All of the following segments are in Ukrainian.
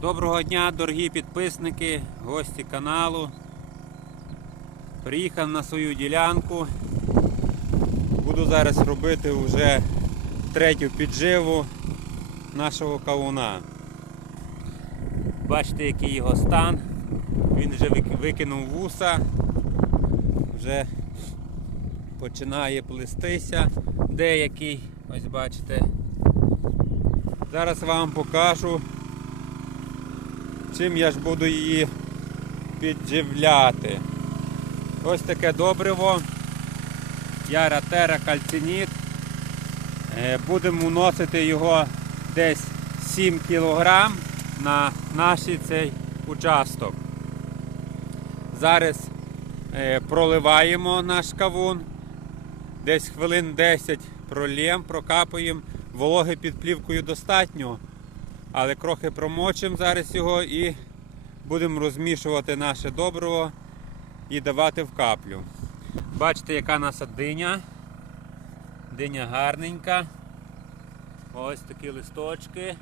Доброго дня, дорогі підписники, гості каналу. Приїхав на свою ділянку. Буду зараз робити вже третю підживу нашого кавуна. Бачите, який його стан. Він вже викинув вуса, вже починає плестися деякий. Ось бачите. Зараз вам покажу чим я ж буду її підживляти. Ось таке добриво. Яратера кальциніт. Е, Будемо вносити його десь 7 кг на наш цей участок. Зараз е, проливаємо наш кавун. Десь хвилин 10 пролєм, прокапуємо. Вологи під плівкою достатньо. Але крохи промочимо зараз його і будемо розмішувати наше добриво і давати в каплю. Бачите, яка наша диня. Диня гарненька. Ось такі листочки.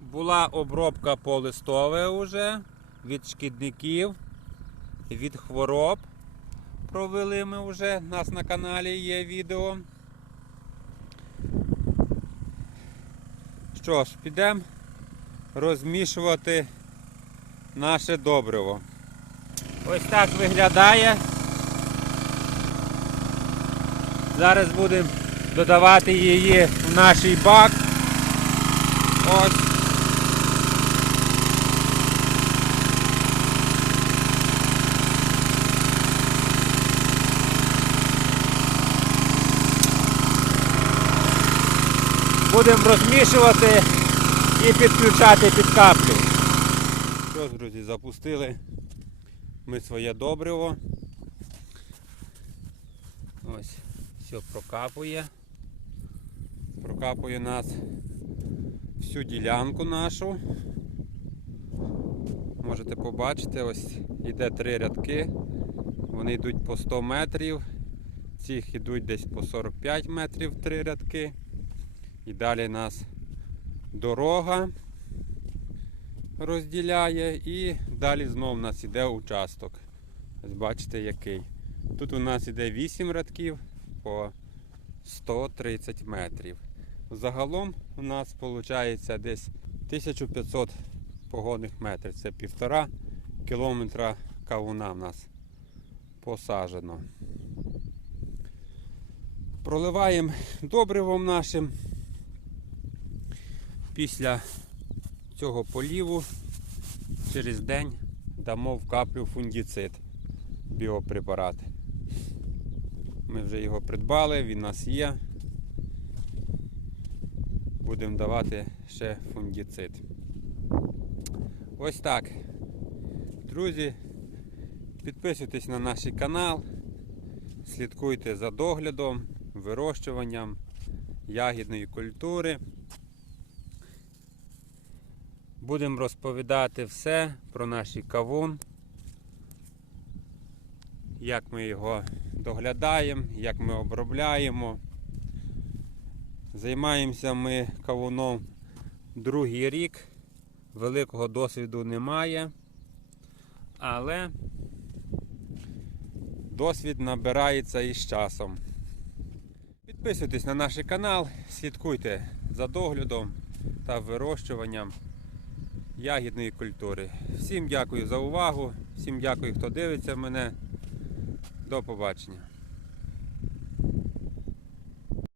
Була обробка по листове вже від шкідників, від хвороб. Провели ми вже. У нас на каналі є відео. Що ж, підемо розмішувати наше добриво. Ось так виглядає. Зараз будемо додавати її в наш бак. Ось. Будемо розмішувати і підключати під каплю. Що друзі, запустили ми своє добриво. Ось, все прокапує. Прокапує нас всю ділянку нашу. Можете побачити, ось іде три рядки. Вони йдуть по 100 метрів. Цих йдуть десь по 45 метрів три рядки. І далі нас дорога розділяє і далі знов у нас іде участок. Ось бачите який. Тут у нас іде 8 рядків по 130 метрів. Загалом у нас виходить десь 1500 погодних метрів. Це півтора кілометра кавуна в нас посаджено. Проливаємо добривом нашим. Після цього поліву через день дамо в каплю фунгіцид біопрепарат. Ми вже його придбали, він у нас є. Будемо давати ще фунгіцид. Ось так. Друзі, підписуйтесь на наш канал, слідкуйте за доглядом, вирощуванням ягідної культури. Будемо розповідати все про наш кавун, як ми його доглядаємо, як ми обробляємо. Займаємося ми кавуном другий рік. Великого досвіду немає, але досвід набирається із часом. Підписуйтесь на наш канал, слідкуйте за доглядом та вирощуванням ягідної культури. Всім дякую за увагу, всім дякую, хто дивиться мене. До побачення.